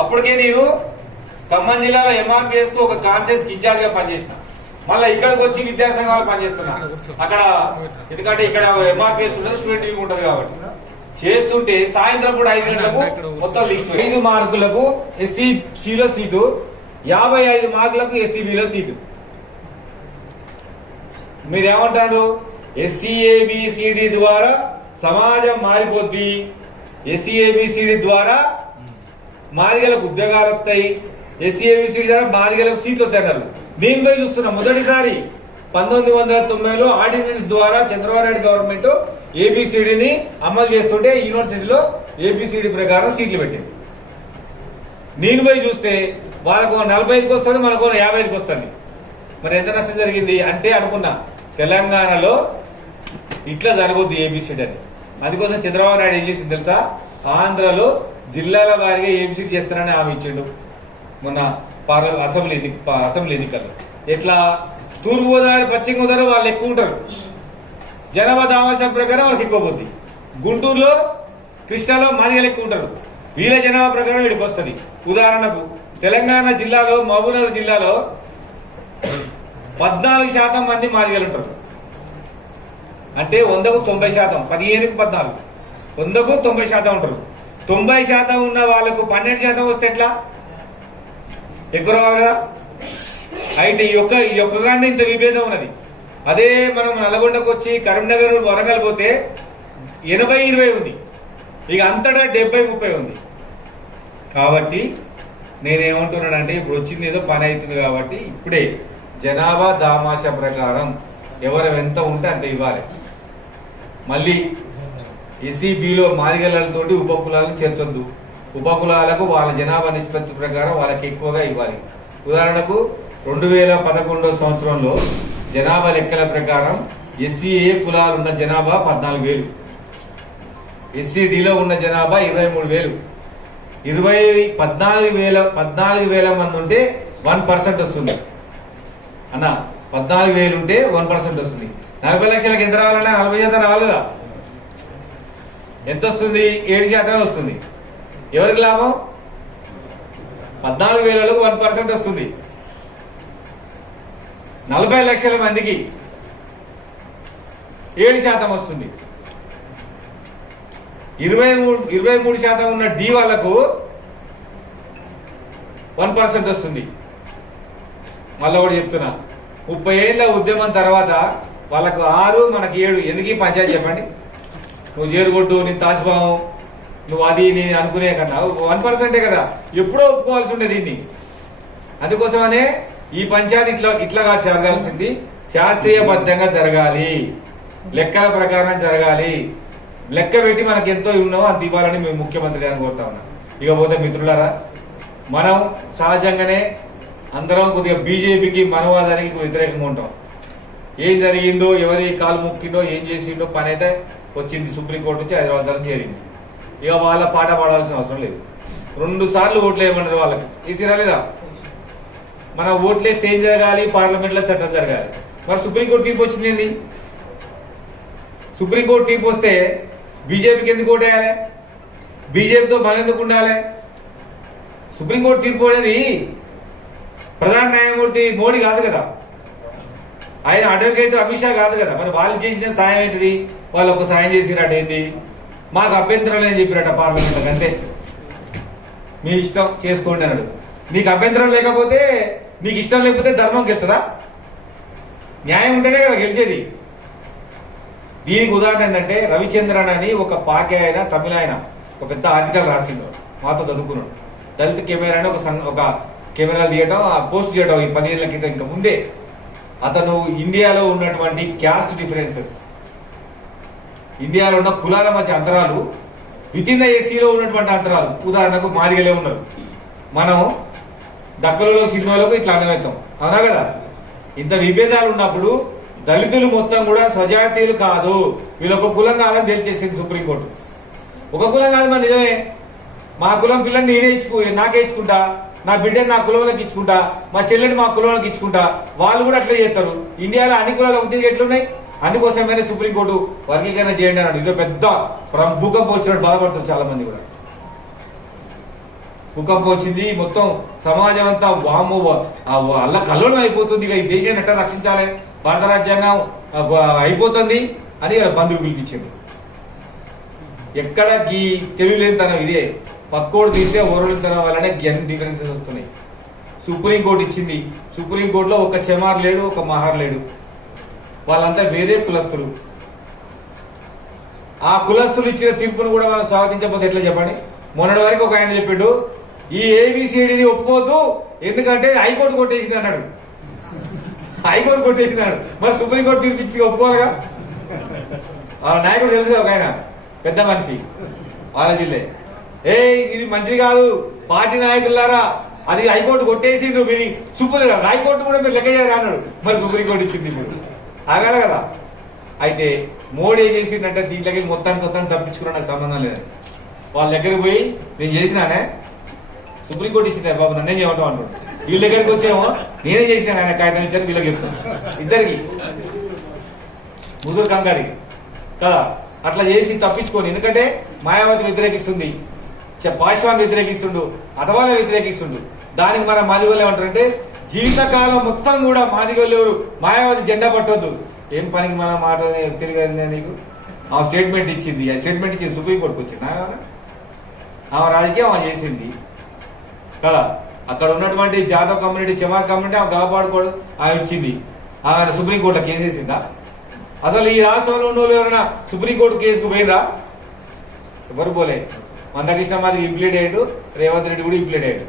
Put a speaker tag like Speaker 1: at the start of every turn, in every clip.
Speaker 1: అప్పటికే నేను ఖమ్మం జిల్లాలో ఎంఆర్పిఎస్కు ఒక కాన్సెస్ ఇన్ఛార్జ్గా పనిచేసిన. మళ్ళీ ఇక్కడికి వచ్చి విద్యాసంఘాలు పనిచేస్తున్నా. అక్కడ ఎందుకంటే ఇక్కడ ఎంఆర్పిఎస్ ఉంటుంది స్టూడెంట్ లీవ్ ఉంటది కాబట్టి. చేస్తుంటే సాయంత్రం పూట ఐదు గంటలకు మొత్తం లిస్ట్ ఐదు మార్కులకు ఎస్సీసీలో సీటు యాభై ఐదు మార్కులకు ఎస్సీబీలో సీటు. మీరేమంటారు? ఎస్సీఏబిసిడి ద్వారా సమాజం మారిపోద్ది. ఎస్సీఏబిసిడి ద్వారా మాదిగలకు ఉద్యోగాలు వస్తాయి ఎస్సీఏబిసిడి ద్వారా మాదిగలకు సీట్లు వస్తాయన్నారు మేము పోయి చూస్తున్నాం. మొదటిసారి పంతొమ్మిది వందల తొంభైలో ఆర్డినెన్స్ ద్వారా చంద్రబాబు నాయుడు గవర్నమెంట్ ఏబిసిడిని అమలు చేస్తుంటే యూనివర్సిటీలో ఏబిసిడి ప్రకారం సీట్లు పెట్టింది. నేను పోయి చూస్తే వాళ్ళకు నలభై ఐదుకి వస్తుంది మనకు యాభై ఐదుకి వస్తుంది. మరి ఎంత నష్టం జరిగింది అంటే అనుకున్నా. తెలంగాణలో ఇట్లా జరగొద్దు ఏబిసిడి అని. అందుకోసం చంద్రబాబు నాయుడు ఏం చేసింది తెలుసా? ఆంధ్రలో జిల్లాల వారిగా ఏబిసిడి చేస్తానని హామీ ఇచ్చిండు. మొన్న పార్ల అసెంబ్లీ అసెంబ్లీ ఎన్నికల్లో. ఎట్లా? తూర్పు గోదావరి పశ్చిమ గోదావరి వాళ్ళు ఎక్కువ ఉంటారు. జనాభా దామాషం ప్రకారం వాళ్ళకి ఎక్కువ పోద్ది. గుంటూరులో కృష్ణాలో మాదిగలు ఎక్కువ ఉంటారు. వీళ్ళ జనాభా ప్రకారం వీడికి వస్తుంది. ఉదాహరణకు తెలంగాణ జిల్లాలో మహబూబ్నగర్ జిల్లాలో పద్నాలుగు శాతం మంది మాదిగలు ఉంటారు. అంటే వందకు తొంభై శాతం పదిహేనుకు పద్నాలుగు. వందకు తొంభై శాతం ఉంటారు తొంభై శాతం ఉన్న వాళ్ళకు పన్నెండు శాతం వస్తే ఎట్లా? ఎక్కువ కదా? అయితే ఈ యొక్క ఈ యొక్క ఇంత విభేదం ఉన్నది. అదే మనం నల్గొండకు వచ్చి కరీంనగర్ వరంగల్ పోతే ఎనభై ఇరవై ఉంది. ఇక అంతటా డెబ్బై ముప్పై ఉంది. కాబట్టి నేనేమంటున్నానంటే ఇప్పుడు వచ్చింది ఏదో పని అవుతుంది కాబట్టి ఇప్పుడే జనాభా దామాష ప్రకారం ఎవరు ఎంత ఉంటే అంత ఇవ్వాలి. మళ్ళీ ఎస్సీబీలో మాదిగలతోటి ఉపకులాలను చేర్చొద్దు. ఉపకులాలకు వాళ్ళ జనాభా నిష్పత్తి ప్రకారం వాళ్ళకి ఎక్కువగా ఇవ్వాలి. ఉదాహరణకు రెండు వేల పదకొండో సంవత్సరంలో జనాభా లెక్కల ప్రకారం ఎస్సీఏ ఏ కులాలు ఉన్న జనాభా పద్నాలుగు వేలు. ఎస్సీడీలో ఉన్న జనాభా ఇరవై మూడు వేలు. ఇరవై పద్నాలుగు వేల పద్నాలుగు వేల మంది ఉంటే వన్ పర్సెంట్ వస్తుంది. అన్న పద్నాలుగు వేలు ఉంటే వన్ పర్సెంట్ వస్తుంది. నలభై లక్షలకు ఎంత రావాలన్నా నలభై శాతం రావాలిగా. ఎంత వస్తుంది ఏడు శాతం వస్తుంది. ఎవరికి లాభం? పద్నాలుగు వేలకు వన్ పర్సెంట్ వస్తుంది. నలభై లక్షల మందికి ఏడు శాతం వస్తుంది. ఇరవై మూడు ఇరవై మూడు శాతం ఉన్న డి వాళ్ళకు వన్ పర్సెంట్ వస్తుంది. మళ్ళీ కూడా చెప్తున్నా. ముప్పై ఏళ్ళ ఉద్యమం తర్వాత వాళ్ళకు ఆరు మనకి ఏడు. ఎందుకు పంచాయతీ చెప్పండి? నువ్వు జేరుగొట్టు నీ తాసిబావు నువ్వు అది నేను అనుకునే కన్నా. వన్ పర్సెంటే కదా. ఎప్పుడో ఒప్పుకోవాల్సి ఉండే దీన్ని. అందుకోసమనే ఈ పంచాయతీ ఇట్లా ఇట్లాగా జరగాల్సింది. శాస్త్రీయబద్ధంగా జరగాలి. లెక్కల ప్రకారం జరగాలి. లెక్క పెట్టి మనకు ఎంతో ఉన్నామో అంత ఇవ్వాలని మేము ముఖ్యమంత్రి గారిని కోరుతా ఉన్నాం. ఇక పోతే మిత్రులారా మనం సహజంగానే అందరం కొద్దిగా బీజేపీకి మనవాదానికి వ్యతిరేకంగా ఉంటాం. ఏం జరిగిందో ఎవరి కాలు ముక్కిందో ఏం చేసిండో పని అయితే వచ్చింది సుప్రీంకోర్టు నుంచి హైదరాబాద్ వరకు చేరింది. ఇక వాళ్ళ పాట పాడాల్సిన అవసరం లేదు. రెండు సార్లు ఓట్లు వేయమన్నారు వాళ్ళకి. వేసిరా లేదా మన ఓట్లు వేస్తే ఏం జరగాలి? పార్లమెంట్లో చట్టం జరగాలి. మరి సుప్రీంకోర్టు తీర్పు వచ్చింది ఏంది? సుప్రీంకోర్టు తీర్పు వస్తే బీజేపీకి ఎందుకు ఓట్ వేయాలి? బీజేపీతో మనం ఎందుకు ఉండాలి? సుప్రీంకోర్టు తీర్పు అనేది ప్రధాన న్యాయమూర్తి మోడీ కాదు కదా. ఆయన అడ్వకేట్ అమిత్ షా కాదు కదా. మరి వాళ్ళు చేసిన సాయం ఏంటిది? వాళ్ళు ఒక సాయం చేసిరట ఏంటి మాకు అభ్యంతరం లేని చెప్పిరట పార్లమెంట్ అంతే. మీ ఇష్టం చేసుకోండి అన్నాడు. నీకు అభ్యంతరం లేకపోతే నీకు ఇష్టం లేకపోతే ధర్మం గెలుతుందా? న్యాయం ఉంటేనే కదా గెలిచేది. దీనికి ఉదాహరణ ఏంటంటే రవిచంద్రన్ అని ఒక పాకే ఆయన తమిళ ఆయన ఒక పెద్ద ఆర్టికల్ రాసిండు. మాతో చదువుకున్నాడు. దళిత కెమెరా అని ఒక సంఘ- ఒక కెమెరా తీయటం ఆ పోస్ట్ చేయడం ఈ పదిహేనుల క్రితం ఇంకా ముందే. అతను ఇండియాలో ఉన్నటువంటి క్యాస్ట్ డిఫరెన్సెస్. ఇండియాలో ఉన్న కులాల మధ్య అంతరాలు విత్ ఇన్ ద ఎస్సీలో ఉన్నటువంటి అంతరాలు. ఉదాహరణకు మాదిగలే ఉన్నారు. మనం డక్కలలో సినిమాలకు ఇట్లా అన్నమేస్తాం అవునా కదా? ఇంత విభేదాలు ఉన్నప్పుడు దళితులు మొత్తం కూడా స్వజాతీయులు కాదు. వీళ్ళు ఒక కులం కాదని తెలిచేసింది సుప్రీంకోర్టు. ఒక కులం కాదు మరి నిజమే. మా కులం పిల్లని నేనే ఇచ్చుకు నాకే ఇచ్చుకుంటా? నా బిడ్డని నా కులంలోకి ఇచ్చుకుంటా మా చెల్లెని మా కులంలోకి ఇచ్చుకుంటా వాళ్ళు కూడా అట్లే చేస్తారు. ఇండియాలో అన్ని కులాలు ఒక తిరిగి ఎట్లున్నాయి? అందుకోసమైనా సుప్రీంకోర్టు వర్గీకరణ చేయండి అన్నాడు. ఇదో పెద్ద భూకంపం వచ్చినట్టు బాధపడతారు చాలా మంది కూడా. భూకంపం వచ్చింది మొత్తం సమాజం అంతా వాము అల్ల కల్లోలం అయిపోతుంది. ఇక ఈ దేశాన్ని ఎట్లా రక్షించాలి? భారత రాజ్యాంగం అయిపోతుంది అని బంధువు పిలిపించాడు ఎక్కడ ఈ తన ఇదే. పక్కోడు తీస్తే ఓరలితనం వల్లనే గన్ డిఫరెన్సెస్ వస్తున్నాయి. సుప్రీంకోర్టు ఇచ్చింది. సుప్రీంకోర్టులో ఒక చెమార్ లేడు ఒక మహార్ లేడు. వాళ్ళంతా వేరే కులస్తులు. ఆ కులస్తులు ఇచ్చిన తీర్పును కూడా మనం స్వాగతించకపోతే ఎట్లా చెప్పండి? మొన్నటి వరకు ఒక ఆయన చెప్పిండు ఈ ఏబిసిడిని ఒప్పుకోవద్దు ఎందుకంటే హైకోర్టు కొట్టేసింది అన్నాడు. హైకోర్టు కొట్టేసింది అన్నాడు. మరి సుప్రీంకోర్టు తీర్పు ఇచ్చి ఒప్పుకోవాలిగా? ఆ నాయకుడు తెలుసు ఒక ఆయన పెద్ద మనిషి వాళ్ళ జిల్లే ఏ ఇది మంచిది కాదు. పార్టీ నాయకులారా అది హైకోర్టు కొట్టేసిండ్రు మీరు. సుప్రీం హైకోర్టు కూడా మీరు లెక్క చేయరు అన్నాడు. మరి సుప్రీంకోర్టు ఇచ్చింది ఇప్పుడు ఆగాలి కదా. అయితే మోడీ ఏం చేసిండంటే దీంట్లోకి మొత్తానికి మొత్తానికి తప్పించుకున్నా నాకు సంబంధం లేదు. వాళ్ళ దగ్గరికి పోయి నేను చేసినానే. సుప్రీంకోర్టు ఇచ్చింది బాబు నన్నే చేయమంటావు అంటాడు. వీళ్ళ దగ్గరికి వచ్చేమో నేనే చేసిన ఆయన కాగితం ఇచ్చాను వీళ్ళకి చెప్తాను ఇద్దరికి. ముదురు కంగారికి. కదా. అట్లా చేసి తప్పించుకొని ఎందుకంటే మాయావతి వ్యతిరేకిస్తుంది. పాశ్వాన్ని వ్యతిరేకిస్తుండు అథవాల వ్యతిరేకిస్తుండు. దానికి మన మాదిగోళ్ళు ఏమంటారంటే జీవితకాలం మొత్తం కూడా మాదిగోళ్ళు ఎవరు? మాయావతి జెండా పట్టొద్దు. ఏం పనికి మన మాట తెలియదు నీకు? ఆ స్టేట్మెంట్ ఇచ్చింది. ఆ స్టేట్మెంట్ ఇచ్చింది సుప్రీంకోర్టుకు వచ్చింది ఆమె? రాజకీయం ఆమె చేసింది. కదా? అక్కడ ఉన్నటువంటి జాదవ్ కమ్యూనిటీ చెమా కమ్యూనిటీ ఆమె కాపాడుకోవడం ఆమె ఇచ్చింది. ఆమె సుప్రీంకోర్టులో కేసు వేసిందా? అసలు ఈ రాష్ట్రంలో ఉన్న వాళ్ళు ఎవరైనా సుప్రీంకోర్టు కేసుకు పోయినరా ఎవరు పోలే. మందకృష్ణ మాదిరి ఇంప్లీడ్ అయ్యాడు రేవంత్ రెడ్డి కూడా ఇంప్లీడ్ అయ్యాడు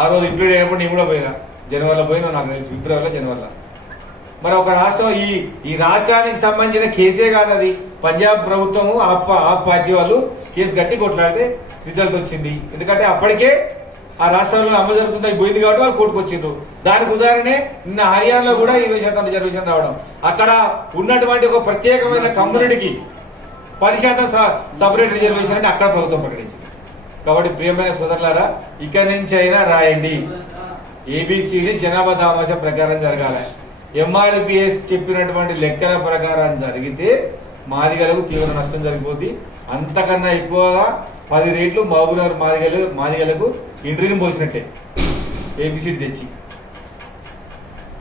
Speaker 1: ఆ రోజు ఇంప్లీడ్ అయినప్పుడు నేను కూడా పోయినా. జనవరిలో పోయినా నాకు తెలిసి ఫిబ్రవరిలో జనవరిలో. మరి ఒక రాష్ట్రం ఈ ఈ రాష్ట్రానికి సంబంధించిన కేసే కాదు అది. పంజాబ్ ప్రభుత్వము ఆ పార్టీ వాళ్ళు కేసు గట్టి కొట్లాడితే రిజల్ట్ వచ్చింది. ఎందుకంటే అప్పటికే ఆ రాష్ట్రంలో అమలు జరుగుతుంది పోయింది కాబట్టి వాళ్ళు కోర్టుకొచ్చిండ్రు దానికి ఉదాహరణే నిన్న హర్యానాలో కూడా ఇరవై శాతం రిజర్వేషన్ రావడం. అక్కడ ఉన్నటువంటి ఒక ప్రత్యేకమైన కమ్యూనిటీకి పది శాతం సపరేట్ రిజర్వేషన్ అంటే అక్కడ ప్రభుత్వం ప్రకటించింది. కాబట్టి ప్రియమైన సోదరులారా ఇక నుంచి అయినా రాయండి ఏబిసిడి జనాభా దామాష ప్రకారం జరగాలి. ఎంఆర్పిఎస్ చెప్పినటువంటి లెక్కల ప్రకారం జరిగితే మాదిగలకు తీవ్ర నష్టం జరిగిపోద్ది. అంతకన్నా ఎక్కువగా పది రేట్లు మహబూబ్నగర్ మాదిగలు మాదిగలకు ఇంట్రీని పోసినట్టే. ఏబిసిడి తెచ్చి.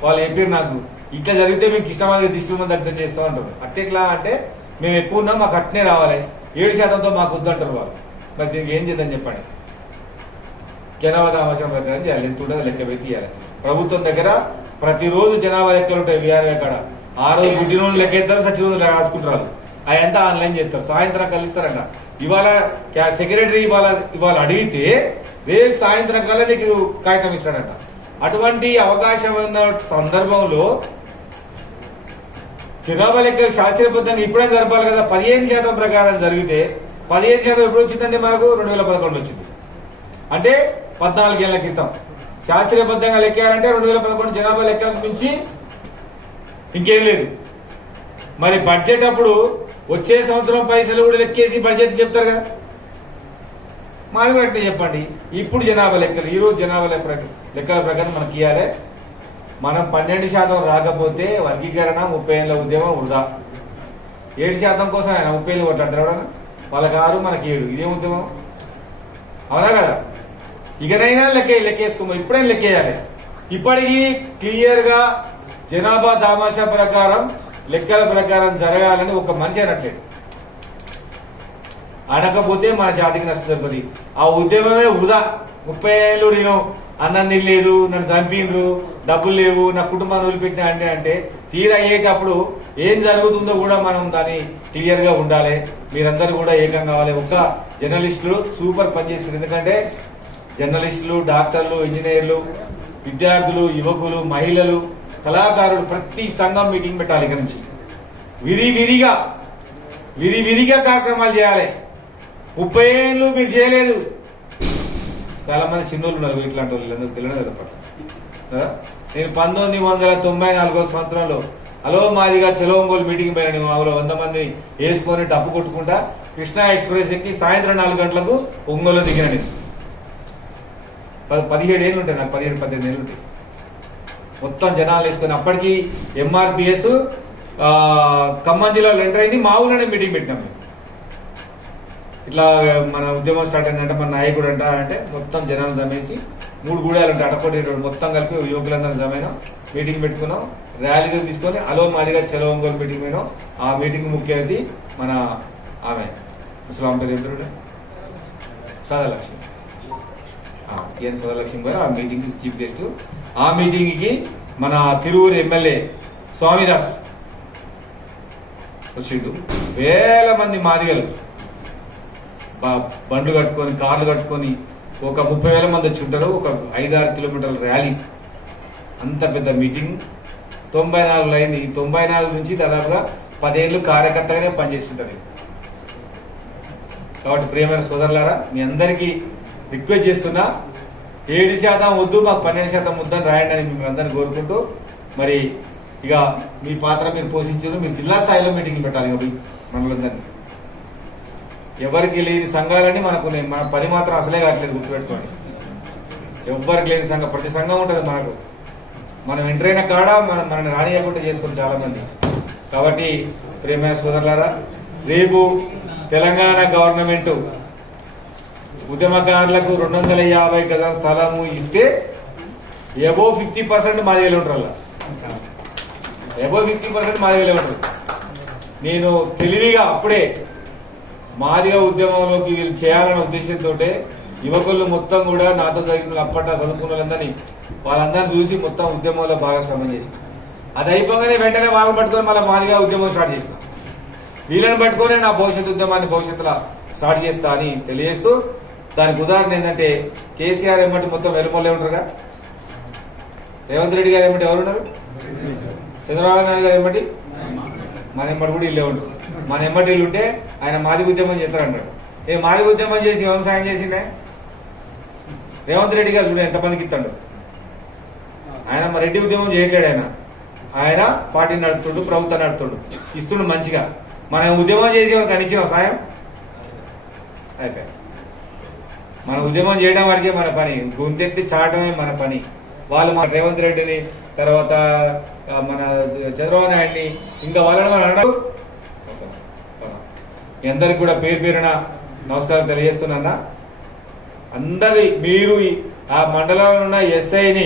Speaker 1: వాళ్ళు చెప్పారు నాకు ఇట్లా జరిగితే మేము కృష్ణమాదిగ దిష్టి దగ్ధం చేస్తాం అంటారు. అట్టెట్లా అంటే మేము ఎక్కువ ఉన్నా మాకు అట్నే రావాలి. ఏడు శాతంతో మాకు వద్దంటారు వాళ్ళు. మరి దీనికి ఏం చేద్దాం చెప్పండి. జనాభా దామాషం ప్రకారం చేయాలి. ఎంత ఉంటుందో లెక్క పెట్టి ఇవ్వాలి ప్రభుత్వం దగ్గర ప్రతిరోజు జనాభా లెక్కలు ఉంటాయి విఆర్ఏ కాడ. ఆ రోజు గుడ్డి రోజులు లెక్క ఎత్తారు సచి రోజులు రాసుకుంటారు. అదంతా ఆన్లైన్ చేస్తారు. సాయంత్రం కలిస్తారంట ఇవాళ సెక్రటరీ ఇవాళ ఇవాళ అడిగితే రేపు సాయంత్రం కల్లా నీకు కాగితం ఇస్తాడంట. అటువంటి అవకాశం ఉన్న సందర్భంలో జనాభా లెక్కలు శాస్త్రీయబద్ధంగా ఇప్పుడే జరపాలి కదా? పదిహేను శాతం ప్రకారం జరిగితే పదిహేను శాతం ఎప్పుడు వచ్చిందండి మనకు? రెండు వేల పదకొండు వచ్చింది. అంటే పద్నాలుగేళ్ళ క్రితం. శాస్త్రీయబద్ధంగా లెక్కారంటే రెండు వేల పదకొండు జనాభా లెక్కలకు మించి ఇంకేం లేదు. మరి బడ్జెట్ అప్పుడు వచ్చే సంవత్సరం పైసలు కూడా లెక్కేసి బడ్జెట్ చెప్తారు కదా? మాది చెప్పండి. ఇప్పుడు జనాభా లెక్కలు ఈరోజు జనాభా లెక్కల ప్రకారం మనకి ఇవ్వాలి మనం పన్నెండు శాతం రాకపోతే వర్గీకరణ ముప్పై ఏళ్ళ ఉద్యమం వృధా. ఏడు శాతం కోసం ఆయన ముప్పై ఏళ్ళు కొట్లాడతారు ఎవడన్నా వాళ్ళకి ఆరు మనకి ఏడు. ఇదే ఉద్యమం. అవునా కదా? ఇకనైనా లెక్క లెక్కేసుకోమో ఇప్పుడైనా లెక్కేయాలి? ఇప్పటికీ క్లియర్గా జనాభా దామాషా ప్రకారం లెక్కల ప్రకారం జరగాలని ఒక మనిషి అనట్లేదు. అనకపోతే మన జాతికి నష్టం జరుగుతుంది. ఆ ఉద్యమమే వృధా. ముప్పై ఏళ్ళు నేను అన్నం తినలేదు నన్ను చంపిండ్రు డబ్బులు లేవు నా కుటుంబాన్ని వదిలిపెట్టినా అంటే అంటే తీరా అయ్యేటప్పుడు ఏం జరుగుతుందో కూడా మనం దాన్ని క్లియర్గా ఉండాలి. మీరందరూ కూడా ఏకం కావాలి. ఒక్క జర్నలిస్టులు సూపర్ పనిచేస్తారు ఎందుకంటే జర్నలిస్టులు డాక్టర్లు ఇంజనీర్లు విద్యార్థులు యువకులు మహిళలు కళాకారులు ప్రతి సంఘం మీటింగ్ పెట్టాలి ఇక నుంచి. విరివిరిగా విరిగా విరిగా కార్యక్రమాలు చేయాలి. ముప్పై ఏళ్ళు మీరు చేయలేదు. చాలా మంది చిన్నోళ్ళు ఉన్నారు ఇట్లాంటి వాళ్ళు ఎందుకు తెలియదు కదా అప్పట్లో. కదా నేను పంతొమ్మిది వందల తొంభై నాలుగో సంవత్సరంలో హలో మాదిగా చెలవంగోలు మీటింగ్ పోయిన మా ఊళ్ళో వంద మంది వేసుకొని డబ్బు కొట్టుకుంటా కృష్ణా ఎక్స్ప్రెస్ ఎక్కి సాయంత్రం నాలుగు గంటలకు ఒంగోలు దిగిన నేను. పదిహేడు ఏళ్ళు ఉంటాయి నాకు పదిహేడు పద్దెనిమిది ఏళ్ళు ఉంటాయి. మొత్తం జనాలు వేసుకొని అప్పటికి ఎంఆర్పిఎస్ ఖమ్మం జిల్లాలో ఎంటర్ అయింది మా ఊళ్ళోనే మీటింగ్ పెట్టినాం ఇట్లా మన ఉద్యమం స్టార్ట్ అయిందంటే మన నాయకుడు అంట అంటే మొత్తం జనాలు జమేసి మూడు గూడాలు ఉంటాయి. అటకోటి మొత్తం కలిపి యువకులందరం జమైనాం. మీటింగ్ పెట్టుకున్నాం. ర్యాలీగా తీసుకొని అలో మాదిగా చలో ఒంగోలు మీటింగ్ పోయినాం. ఆ మీటింగ్ ముఖ్య అతిథి మన ఆమె. అసలు ఆమె పేరు ఏం సదలక్ష్మి. సదాలక్ష్మి సదాలక్ష్మి గారు ఆ మీటింగ్ చీఫ్ గెస్ట్. ఆ మీటింగ్కి మన తిరువురు ఎమ్మెల్యే స్వామిదాస్ వచ్చిండు. వేల మంది మాదిగలు. బండ్లు కట్టుకొని కార్లు కట్టుకొని ఒక ముప్పై వేల మంది వచ్చి ఉంటారు. ఒక ఐదారు కిలోమీటర్ల ర్యాలీ. అంత పెద్ద మీటింగ్. తొంభై నాలుగులో అయింది. తొంభై నాలుగు నుంచి దాదాపుగా పదేళ్ళు కార్యకర్తగానే పనిచేస్తుంటారు. కాబట్టి ప్రియమైన సోదరులారా మీ అందరికీ రిక్వెస్ట్ చేస్తున్నా ఏడు శాతం వద్దు మాకు పన్నెండు శాతం వద్దని రాయండి అని మిమ్మల్ని అందరినీ కోరుకుంటూ మరి ఇక మీ పాత్ర మీరు పోషించారు. మీరు జిల్లా స్థాయిలో మీటింగ్ పెట్టాలి ఇక మనలందరినీ ఎవరికి లేని సంఘాలని మనకు మన పని మాత్రం అసలే కావట్లేదు గుర్తుపెట్టుకోండి. ఎవ్వరికి లేని సంఘం ప్రతి సంఘం ఉంటుంది మనకు. మనం ఎంటర్ అయిన కాడ మనం మనని రానియకుండా చేస్తాం చాలా మంది కాబట్టి ప్రేమైన సోదరులారా రేపు తెలంగాణ గవర్నమెంట్ ఉద్యమకారులకు రెండు వందల యాభై గజాల స్థలము ఇస్తే ఎబో ఫిఫ్టీ పర్సెంట్ మాదిగలే ఉంటారు అలా. ఎబో ఫిఫ్టీ పర్సెంట్ మాదిగలే ఉంటారు. నేను తెలివిగా అప్పుడే మాదిగ ఉద్యమంలోకి వీళ్ళు చేయాలనే ఉద్దేశంతో యువకులు మొత్తం కూడా నాతో జరిగిన అప్పట చదువుకున్న వాళ్ళందరినీ వాళ్ళందరినీ చూసి మొత్తం ఉద్యమంలో భాగస్వామ్యం చేసిన. అది అయిపోగానే వెంటనే వాళ్ళని పట్టుకొని మళ్ళీ మాదిగా ఉద్యమం స్టార్ట్ చేసిన. వీళ్ళని పట్టుకొని నా భవిష్యత్ ఉద్యమాన్ని భవిష్యత్తులో స్టార్ట్ చేస్తా అని తెలియజేస్తూ దానికి ఉదాహరణ ఏంటంటే కేసీఆర్ ఏమంటే మొత్తం వెలుమల్లే ఉంటారుగా? రేవంత్ రెడ్డి గారు ఏమంటే ఎవరున్నారు? చంద్రబాబు నాయుడు గారు ఏమంటే మన ఎమ్మటి కూడా ఇల్లే ఉంటారు. మన ఎమ్మటి ఉంటే ఆయన మాది ఉద్యమం చేస్తారంటాడు ఏ మాది ఉద్యమం చేసి వ్యవసాయం చేసిండే? రేవంత్ రెడ్డి గారు చూడ ఎంతమందికి ఇస్తాడు. ఆయన రెడ్డి ఉద్యమం చేయట్లేడు ఆయన. ఆయన పార్టీ నడుపుతుడు ప్రభుత్వం నడుపుతుడు. ఇస్తుండు మంచిగా. మనం ఉద్యమం చేసి ఎవరికి అనిచ్చిన సాయం? అయిపోయి మన ఉద్యమం చేయడం వరకే మన పని. గుంతెత్తి చాటమే మన పని. వాళ్ళు మన రేవంత్ రెడ్డిని తర్వాత మన చంద్రబాబు నాయుడిని ఇంకా వాళ్ళని మనం అనడం మీ అందరికి కూడా పేరు పేరున నమస్కారం తెలియజేస్తున్నా. అందరి మీరు ఆ మండలంలో ఉన్న ఎస్ఐని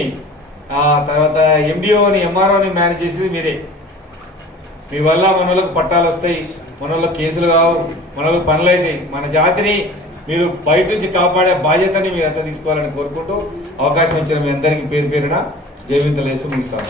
Speaker 1: ఆ తర్వాత ఎండిఓని ఎంఆర్ఓని మేనేజ్ చేసేది మీరే. మీ వల్ల మనలకు పట్టాలు వస్తాయి మనలో కేసులు కావు మనలో పనులు అయితే మన జాతిని మీరు బయట నుంచి కాపాడే బాధ్యతని మీరు అంతా తీసుకోవాలని కోరుకుంటూ అవకాశం ఇచ్చిన మీ అందరికీ పేరు పేరున జయవింతలేసి ముగిస్తాను.